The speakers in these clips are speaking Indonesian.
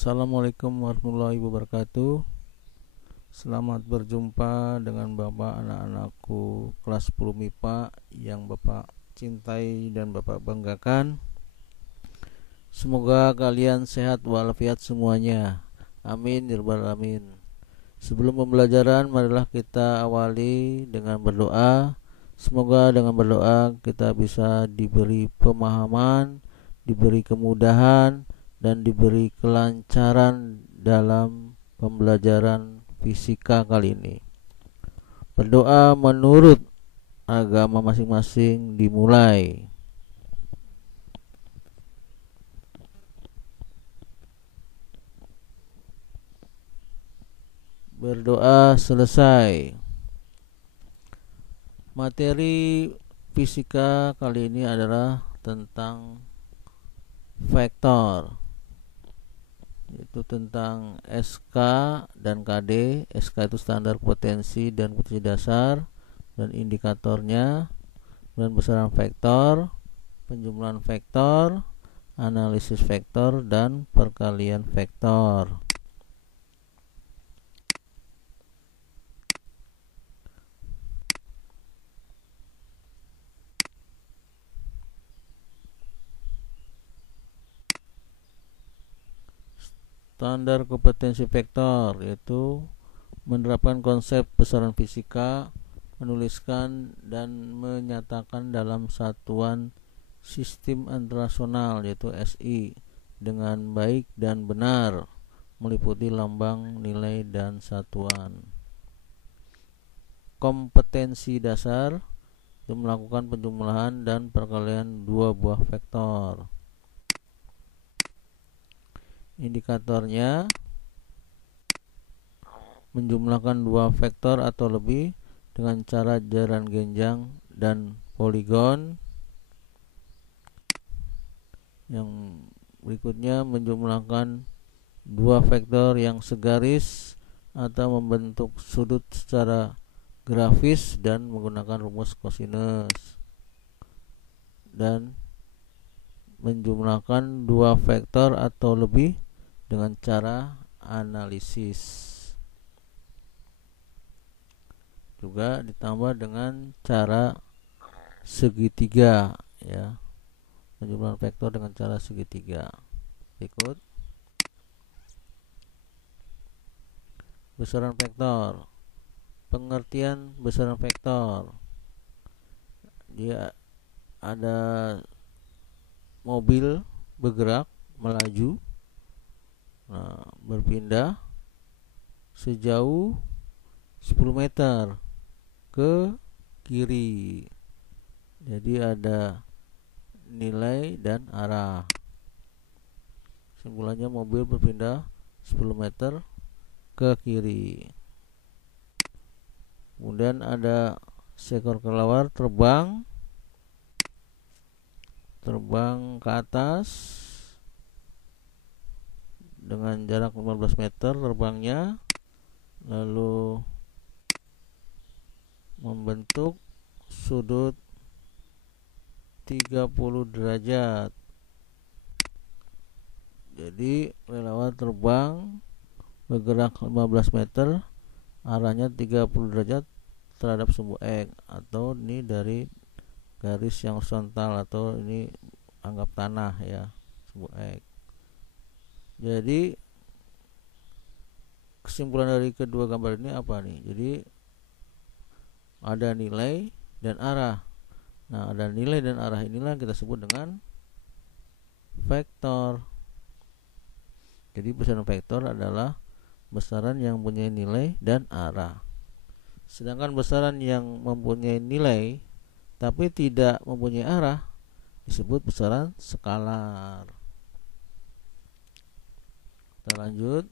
Assalamualaikum warahmatullahi wabarakatuh. Selamat berjumpa dengan Bapak anak-anakku kelas 10 MIPA yang Bapak cintai dan Bapak banggakan. Semoga kalian sehat walafiat semuanya. Amin ya rabbal alamin. Sebelum pembelajaran, marilah kita awali dengan berdoa. Semoga dengan berdoa kita bisa diberi pemahaman, diberi kemudahan, dan diberi kelancaran dalam pembelajaran fisika kali ini. Berdoa menurut agama masing-masing dimulai. Berdoa selesai. Materi fisika kali ini adalah tentang vektor, yaitu tentang SK dan KD. SK itu standar potensi dan potensi dasar dan indikatornya, dan besaran vektor, penjumlahan vektor, analisis vektor, dan perkalian vektor. Standar kompetensi vektor yaitu menerapkan konsep besaran fisika, menuliskan dan menyatakan dalam satuan sistem internasional yaitu SI dengan baik dan benar, meliputi lambang, nilai, dan satuan. Kompetensi dasar itu melakukan penjumlahan dan perkalian dua buah vektor. Indikatornya menjumlahkan dua vektor atau lebih dengan cara jaran genjang dan poligon. Yang berikutnya menjumlahkan dua vektor yang segaris atau membentuk sudut secara grafis dan menggunakan rumus kosinus. Dan menjumlahkan dua vektor atau lebih dengan cara analisis. Juga ditambah dengan cara segitiga, ya. Penjumlahan vektor dengan cara segitiga. Berikut besaran vektor. Pengertian besaran vektor. Dia ada mobil bergerak melaju, berpindah sejauh 10 meter ke kiri. Jadi ada nilai dan arah. Simpulannya mobil berpindah 10 meter ke kiri. Kemudian ada seekor kelelawar terbang ke atas dengan jarak 15 meter terbangnya, lalu membentuk sudut 30 derajat. Jadi kelelawar terbang bergerak 15 meter, arahnya 30 derajat terhadap sumbu X, atau ini dari garis yang horizontal, atau ini anggap tanah, ya, sumbu X. Jadi kesimpulan dari kedua gambar ini apa nih? Jadi ada nilai dan arah. Nah, ada nilai dan arah inilah kita sebut dengan vektor. Jadi besaran vektor adalah besaran yang mempunyai nilai dan arah. Sedangkan besaran yang mempunyai nilai tapi tidak mempunyai arah disebut besaran skalar. Kita lanjut.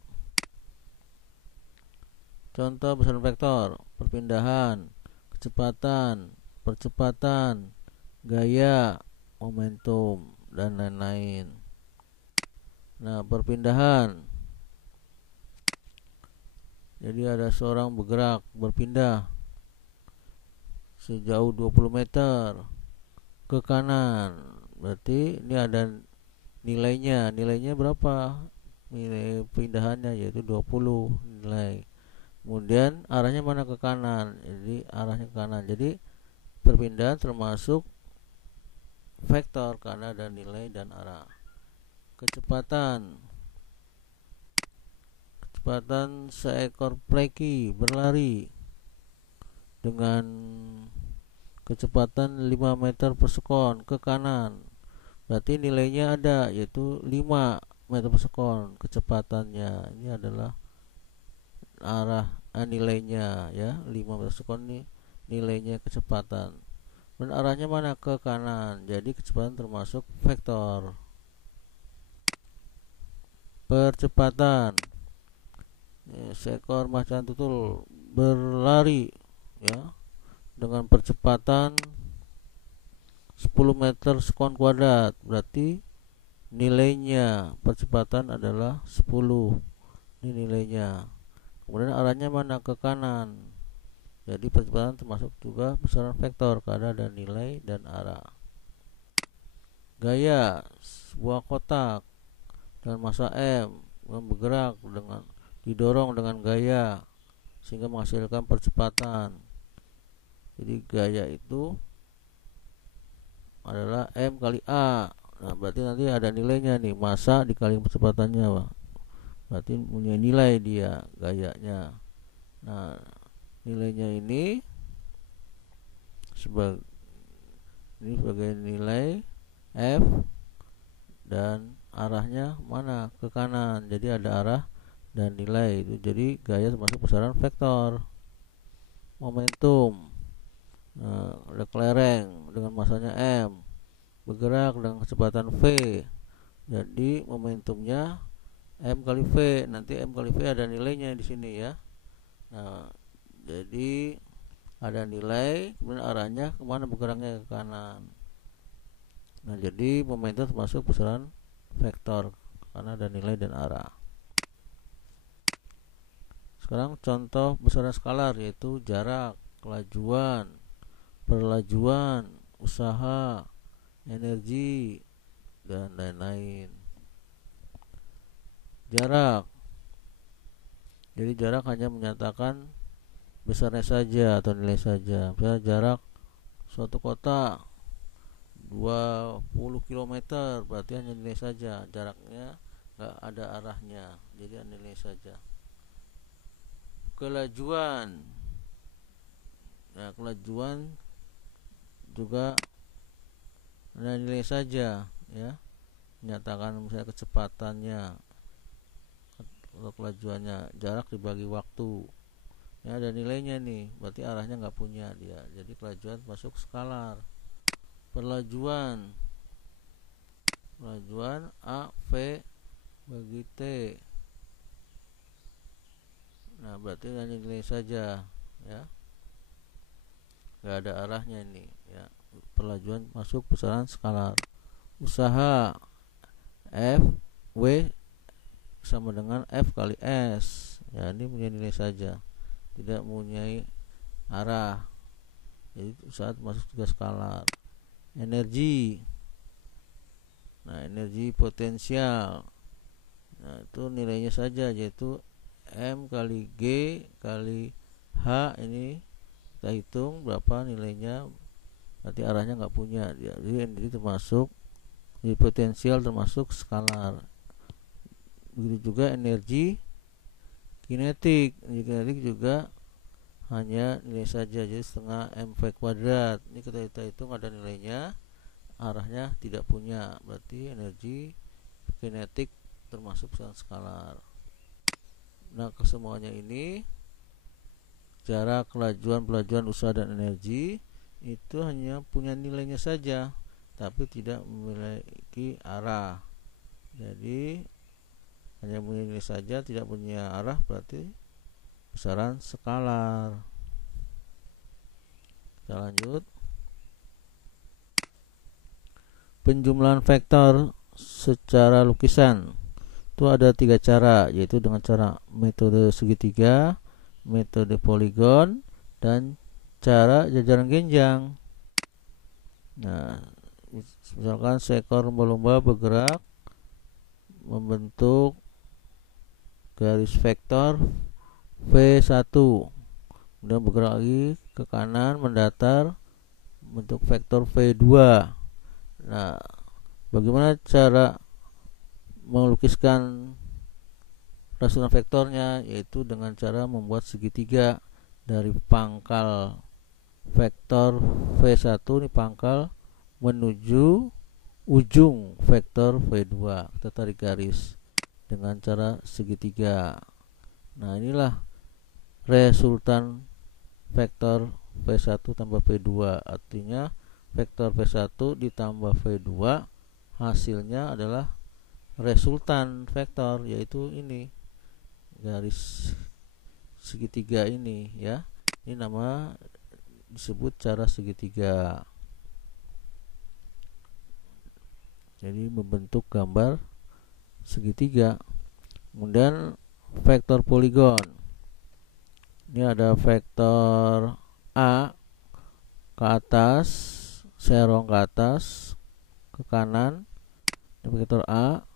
Contoh besaran vektor: perpindahan, kecepatan, percepatan, gaya, momentum, dan lain-lain. Nah, perpindahan. Jadi ada seorang berpindah sejauh 20 meter ke kanan. Berarti ini ada nilainya berapa? nilai pindahannya yaitu 20 nilai. Kemudian arahnya mana? Ke kanan, jadi arahnya ke kanan. Jadi perpindahan termasuk vektor karena ada nilai dan arah. Kecepatan seekor pleki berlari dengan kecepatan 5 meter per sekon ke kanan, berarti nilainya ada yaitu 5 meter per sekon kecepatannya. Ini adalah arah nilainya ya, 5 meter per sekon nih nilainya kecepatan. Dan arahnya mana? Ke kanan, jadi kecepatan termasuk vektor. Percepatan seekor macan tutul berlari ya dengan percepatan 10 meter sekon kuadrat, berarti nilainya percepatan adalah 10. Ini nilainya. Kemudian arahnya mana? Ke kanan, jadi percepatan termasuk juga besaran vektor karena ada nilai dan arah. Gaya sebuah kotak dengan massa M bergerak dengan didorong dengan gaya sehingga menghasilkan percepatan. Jadi gaya itu adalah M kali A. Nah, berarti nanti ada nilainya nih, massa dikali percepatannya, Pak. Berarti punya nilai dia gayanya. Nah, nilainya ini sebagai nilai F dan arahnya mana? Ke kanan. Jadi ada arah dan nilai itu. Jadi gaya termasuk besaran vektor. Momentum, ada kelereng dengan massanya M bergerak dengan kecepatan V, jadi momentumnya M kali V. Nanti M kali V ada nilainya di sini ya. Nah, jadi ada nilai, kemudian arahnya kemana? Bergeraknya ke kanan. Nah, jadi momentum termasuk besaran vektor karena ada nilai dan arah. Sekarang contoh besaran skalar yaitu jarak, kelajuan, perlajuan, usaha, energi, dan lain-lain. Jarak, jadi jarak hanya menyatakan besarnya saja atau nilai saja. Misalnya jarak suatu kota 20 km, berarti hanya nilai saja, jaraknya nggak ada arahnya, jadi nilai saja. Kelajuan, nah kelajuan juga ada nilai saja ya, menyatakan misalnya kecepatannya atau kelajuannya. Jarak dibagi waktu ya, ada nilainya nih, berarti arahnya nggak punya dia, jadi kelajuan masuk skalar. Perlajuan A V bagi T, nah berarti hanya nilai saja ya, nggak ada arahnya ini ya. Perlajuan masuk besaran skalar. Usaha F W sama dengan F kali S ya, ini punya nilai saja, tidak mempunyai arah, jadi usaha masuk juga skalar. Energi, nah energi potensial, nah itu nilainya saja yaitu M kali G kali H. Ini kita hitung berapa nilainya, berarti arahnya nggak punya dia. Jadi energi termasuk, jadi potensial termasuk skalar. Begitu juga energi kinetik. Energi kinetik juga hanya nilai saja, jadi setengah mv kuadrat. Ini kita hitung ada nilainya, arahnya tidak punya, berarti energi kinetik termasuk skalar. Nah, kesemuanya ini jarak, kelajuan, pelajuan, usaha, dan energi itu hanya punya nilainya saja, tapi tidak memiliki arah. Jadi hanya punya nilai saja, tidak punya arah, berarti besaran skalar. Kita lanjut. Penjumlahan vektor secara lukisan itu ada 3 cara, yaitu dengan cara metode segitiga, metode poligon, dan cara jajaran genjang. Nah, misalkan seekor lumba-lumba bergerak membentuk garis vektor V1, kemudian bergerak lagi ke kanan mendatar bentuk vektor V2. Nah, bagaimana cara melukiskan resultan vektornya? Yaitu dengan cara membuat segitiga dari pangkal vektor V1 ini pangkal menuju ujung vektor V2. Kita tarik garis dengan cara segitiga. Nah, inilah resultan vektor V1 tambah V2. Artinya vektor V1 ditambah V2 hasilnya adalah resultan vektor, yaitu ini garis segitiga ini ya. Ini nama disebut cara segitiga. Jadi membentuk gambar segitiga. Kemudian vektor poligon. Ini ada vektor A ke atas, serong ke atas, ke kanan. Ini vektor A.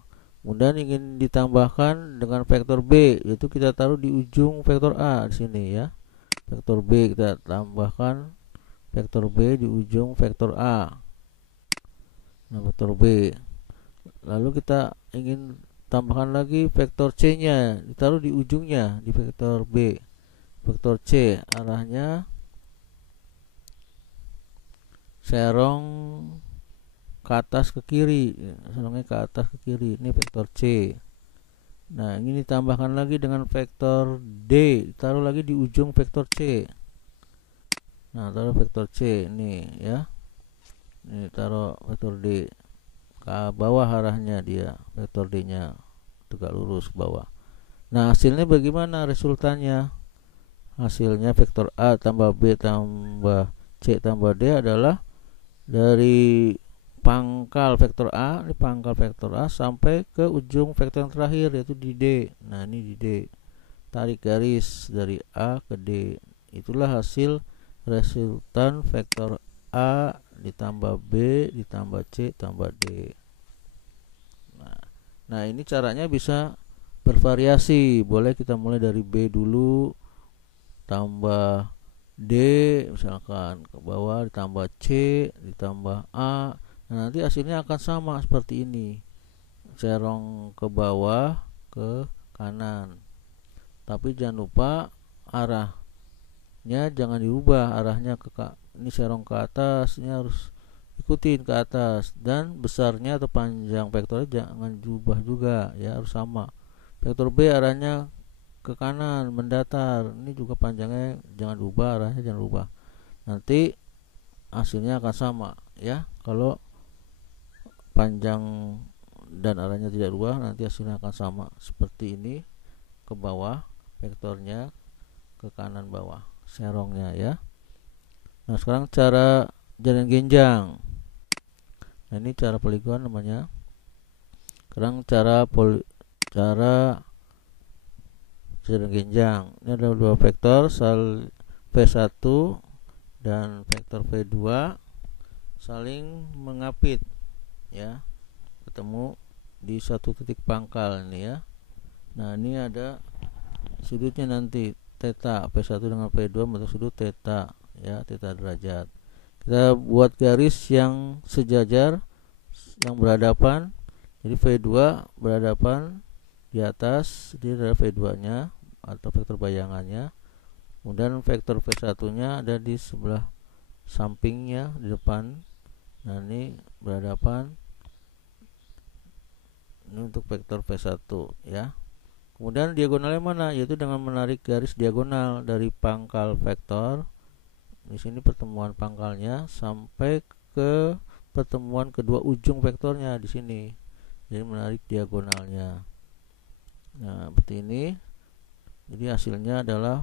Kemudian ingin ditambahkan dengan vektor B, yaitu kita taruh di ujung vektor A di sini ya. Vektor B kita tambahkan vektor B di ujung vektor A. Nah, vektor B. Lalu kita ingin tambahkan lagi vektor C-nya, ditaruh di ujungnya di vektor B. Vektor C arahnya serong ke atas ke kiri, serongnya ke atas ke kiri. Ini vektor C. Nah, ini ditambahkan lagi dengan vektor D, ditaruh lagi di ujung vektor C. Nah, taruh vektor C ini ya. Ini taruh vektor D ke bawah, arahnya dia vektor D-nya tegak lurus ke bawah. Nah, hasilnya bagaimana resultannya? Hasilnya vektor A tambah B tambah C tambah D adalah dari pangkal vektor A, ini pangkal vektor A sampai ke ujung vektor yang terakhir yaitu di D. Nah, ini di D. Tarik garis dari A ke D. Itulah hasil resultan vektor A ditambah B ditambah C tambah D. Nah, ini caranya bisa bervariasi. Boleh kita mulai dari B dulu, tambah D misalkan ke bawah, ditambah C, ditambah A. Nah, nanti hasilnya akan sama seperti ini. Serong ke bawah, ke kanan. Tapi jangan lupa arahnya jangan diubah. Arahnya ini serong ke atas, ini harus ikutin ke atas, dan besarnya atau panjang vektornya jangan diubah juga ya, harus sama. Vektor B arahnya ke kanan mendatar, ini juga panjangnya jangan diubah, arahnya jangan diubah. Nanti hasilnya akan sama ya. Kalau panjang dan arahnya tidak berubah, nanti hasilnya akan sama seperti ini. Ke bawah vektornya, ke kanan bawah serongnya ya. Nah, sekarang cara jalan genjang. Nah, ini cara poligon namanya. Sekarang cara jalan genjang. Ini ada dua vektor, V1 dan vektor V2 saling mengapit ya, ketemu di satu titik pangkal ini ya. Nah, ini ada sudutnya nanti theta, V1 dengan V2 membentuk sudut theta ya, theta derajat. Kita buat garis yang sejajar, yang berhadapan. Jadi V2 berhadapan di atas, ini adalah V2-nya atau vektor bayangannya. Kemudian vektor V1-nya ada di sebelah sampingnya, di depan. Nah, ini berhadapan. Ini untuk vektor V1 ya. Kemudian diagonalnya mana? Yaitu dengan menarik garis diagonal dari pangkal vektor. Di sini pertemuan pangkalnya sampai ke pertemuan kedua ujung vektornya di sini. Jadi menarik diagonalnya. Nah, seperti ini. Jadi hasilnya adalah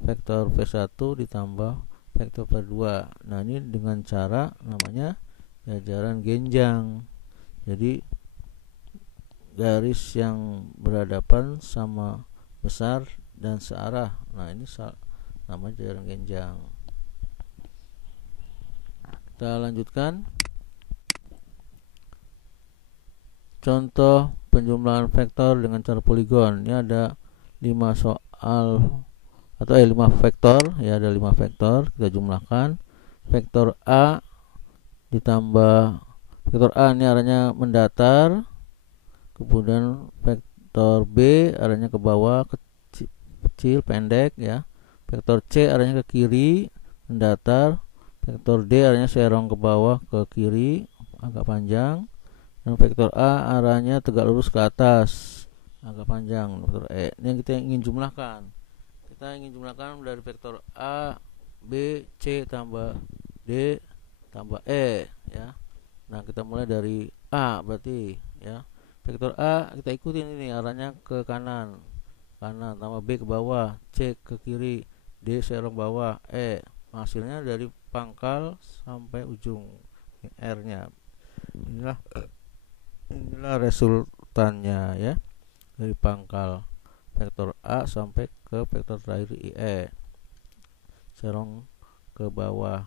vektor V1 ditambah vektor V2. Nah, ini dengan cara namanya jajaran genjang. Jadi garis yang berhadapan sama besar dan searah. Nah, ini namanya jajaran genjang. Kita lanjutkan. Contoh penjumlahan vektor dengan cara poligon. Ini ada 5 soal atau 5 vektor ya, ada 5 vektor, kita jumlahkan. Vektor A ditambah vektor A ini arahnya mendatar, kemudian vektor B arahnya ke bawah, kecil pendek ya. Vektor C arahnya ke kiri mendatar, vektor D arahnya serong ke bawah ke kiri agak panjang, dan vektor A arahnya tegak lurus ke atas agak panjang. Vektor E ini yang kita ingin jumlahkan. Kita ingin jumlahkan dari vektor A, B, C tambah D tambah E ya. Nah, kita mulai dari A berarti ya. Vektor A kita ikutin ini arahnya ke kanan, tambah B ke bawah, C ke kiri, D serong bawah, E. Hasilnya dari pangkal sampai ujung R-nya. Inilah resultannya ya. Dari pangkal vektor A sampai ke vektor terakhir IE, serong ke bawah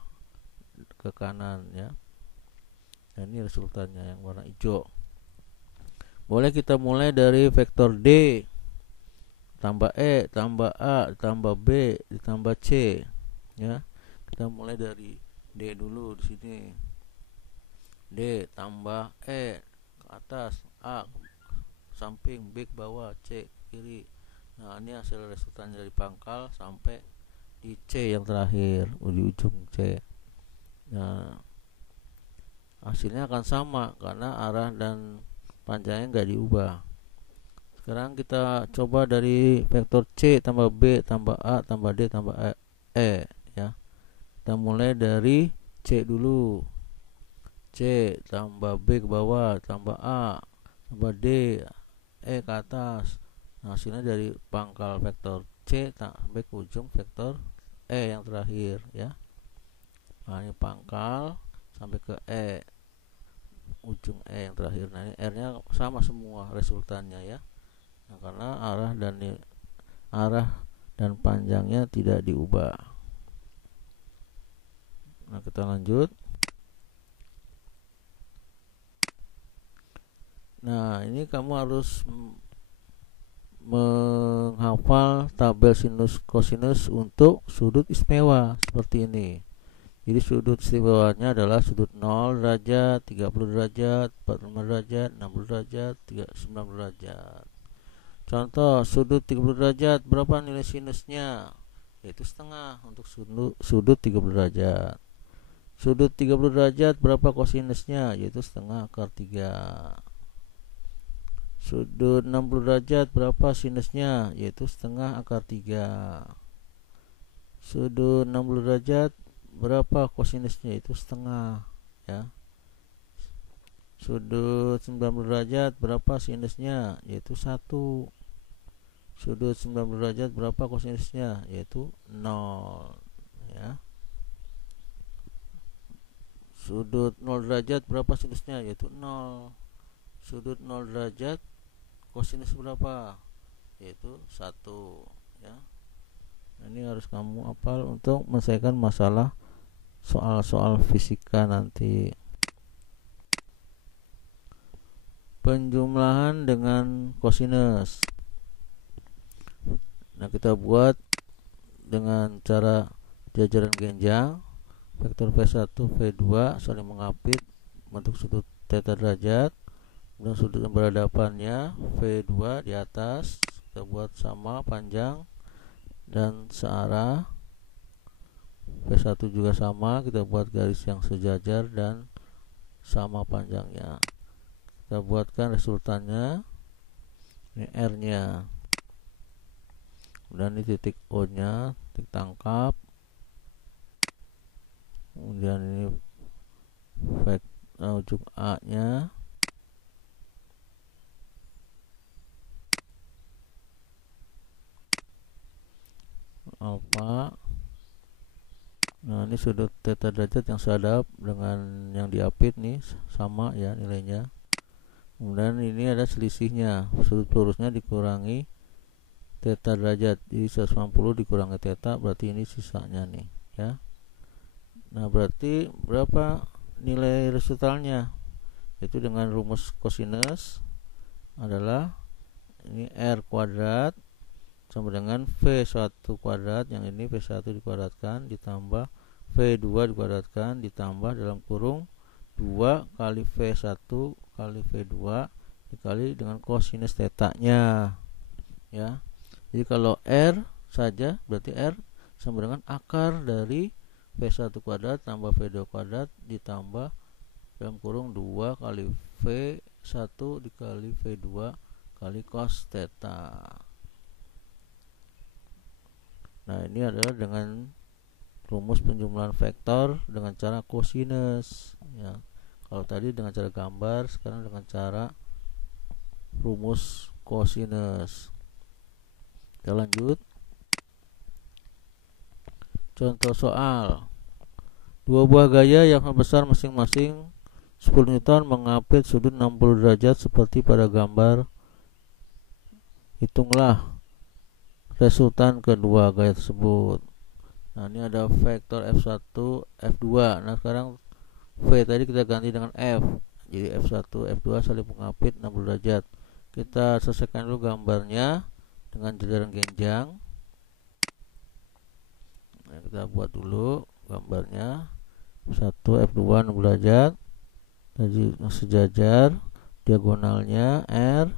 ke kanan ya. Nah, ini resultannya yang warna hijau. Boleh kita mulai dari vektor D tambah E tambah A tambah B ditambah C ya. Kita mulai dari D dulu di sini. D tambah E ke atas, A samping, B ke bawah, C kiri. Nah, ini hasil resultan dari pangkal sampai di C yang terakhir, di ujung C. Nah, hasilnya akan sama karena arah dan panjangnya nggak diubah. Sekarang kita coba dari vektor C tambah B tambah A tambah D tambah E ya. Kita mulai dari C dulu. C tambah B ke bawah tambah A tambah D E ke atas. Nah, hasilnya dari pangkal vektor C sampai ke ujung vektor E yang terakhir ya. Nah, ini pangkal sampai ke E, ujung E yang terakhir. Nah, ini R-nya sama semua resultannya ya. Nah, karena arah dan panjangnya tidak diubah. Nah, kita lanjut. Nah, ini kamu harus menghafal tabel sinus kosinus untuk sudut istimewa seperti ini. Jadi sudut istimewanya adalah sudut 0 derajat, 30 derajat, 45 derajat, 60 derajat, 90 derajat. Contoh, sudut 30 derajat berapa nilai sinusnya? Yaitu setengah untuk sudut 30 derajat. Sudut 30 derajat berapa kosinusnya? Yaitu setengah akar 3. Sudut 60 derajat berapa sinusnya? Yaitu setengah akar 3. Sudut 60 derajat berapa kosinusnya? Yaitu setengah ya. Sudut 90 derajat berapa sinusnya? Yaitu 1. Sudut 90 derajat berapa kosinusnya? Yaitu 0 ya. Sudut 0 derajat berapa sinusnya? Yaitu 0. Sudut 0 derajat kosinus berapa? Yaitu 1 ya. Nah, ini harus kamu hafal untuk menyelesaikan masalah soal-soal fisika nanti. Penjumlahan dengan kosinus. Nah, kita buat dengan cara jajaran genjang. Vektor V1, V2 saling mengapit bentuk sudut theta derajat. Kemudian sudut yang berhadapannya V2 di atas kita buat sama panjang dan searah. V1 juga sama, kita buat garis yang sejajar dan sama panjangnya. Kita buatkan resultannya. Ini R-nya. Kemudian ini titik O-nya, titik tangkap. Kemudian ini ujung A-nya. Alfa. Nah, ini sudut theta derajat yang sehadap dengan yang diapit nih sama ya nilainya. Kemudian ini ada selisihnya, sudut lurusnya dikurangi theta derajat, jadi 190 dikurangi theta, berarti ini sisanya nih ya. Nah, berarti berapa nilai resultannya? Yaitu dengan rumus kosinus adalah ini R kuadrat sama dengan V1 kuadrat, yang ini V1 dikuadratkan ditambah V2 dikuadratkan ditambah dalam kurung 2 kali V1 kali V2 dikali dengan kosinus tetanya ya. Jadi kalau R saja berarti R sama dengan akar dari V1 kuadrat tambah V2 kuadrat ditambah dalam kurung 2 kali V1 dikali V2 kali cos theta. Nah, ini adalah dengan rumus penjumlahan vektor dengan cara kosinus ya. Kalau tadi dengan cara gambar, sekarang dengan cara rumus kosinus. Kita lanjut. Contoh soal. Dua buah gaya yang besar masing-masing 10 Newton mengapit sudut 60 derajat seperti pada gambar. Hitunglah resultan kedua gaya tersebut. Nah, ini ada vektor F1, F2. Nah, sekarang V tadi kita ganti dengan F. Jadi F1, F2 saling mengapit 60 derajat. Kita selesaikan dulu gambarnya dengan jajaran genjang. Nah, kita buat dulu gambarnya. F1, F2 60 derajat. Jadi sejajar, diagonalnya R.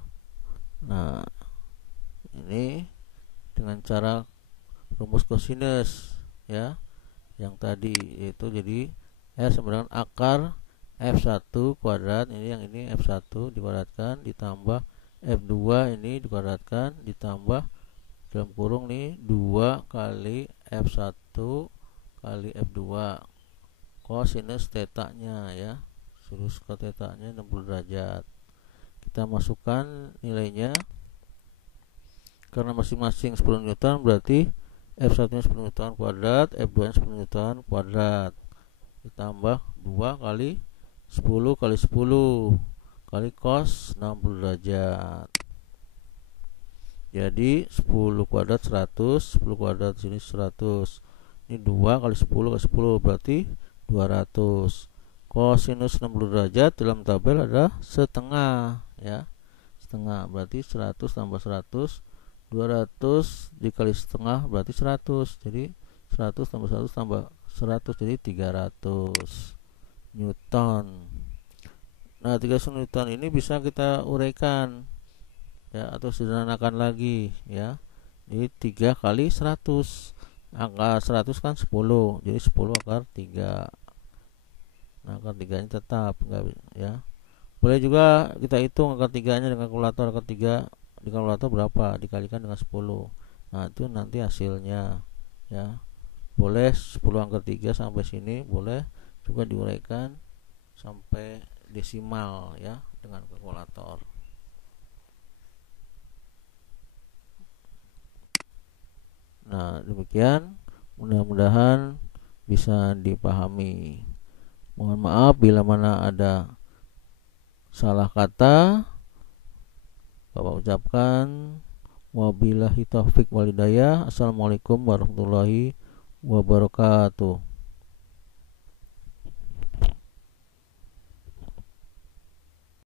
Nah, ini dengan cara rumus kosinus ya, yang tadi yaitu jadi R sama dengan akar F1 kuadrat, ini yang ini F1 dikuadratkan ditambah F2 ini dikuadratkan ditambah dalam kurung nih 2 kali F1 kali F2 kosinus tetanya ya, sinus ke tetanya 60 derajat. Kita masukkan nilainya. Karena masing-masing 10 Newton berarti F1 nya 10 Newton kuadrat, F2 nya 10 Newton kuadrat ditambah 2 kali 10 kali 10 kali cos 60 derajat. Jadi 10 kuadrat 100, 10 kuadrat sini 100. Ini 2 kali 10 kali 10 berarti 200. Kosinus 60 derajat dalam tabel ada setengah ya. Setengah berarti 100 tambah 100, 200 dikali setengah berarti 100. Jadi 100 tambah 100 tambah 100 jadi 300 Newton. Nah, 300 Newton ini bisa kita uraikan ya, atau sederhanakan lagi ya. Jadi 3 kali 100. Angka 100 kan 10. Jadi 10 akar 3. Nah, akar 3 nya tetap enggak ya. Boleh juga kita hitung akar 3 nya dengan kalkulator. Akar 3 di kalkulator berapa dikalikan dengan 10. Nah, itu nanti hasilnya ya. Boleh 10 akar 3 sampai sini, boleh juga diuraikan sampai desimal ya dengan kalkulator. Nah, demikian, mudah-mudahan bisa dipahami. Mohon maaf bila mana ada salah kata. Bapak ucapkan wabillahi taufik walhidayah. Assalamualaikum warahmatullahi wabarakatuh.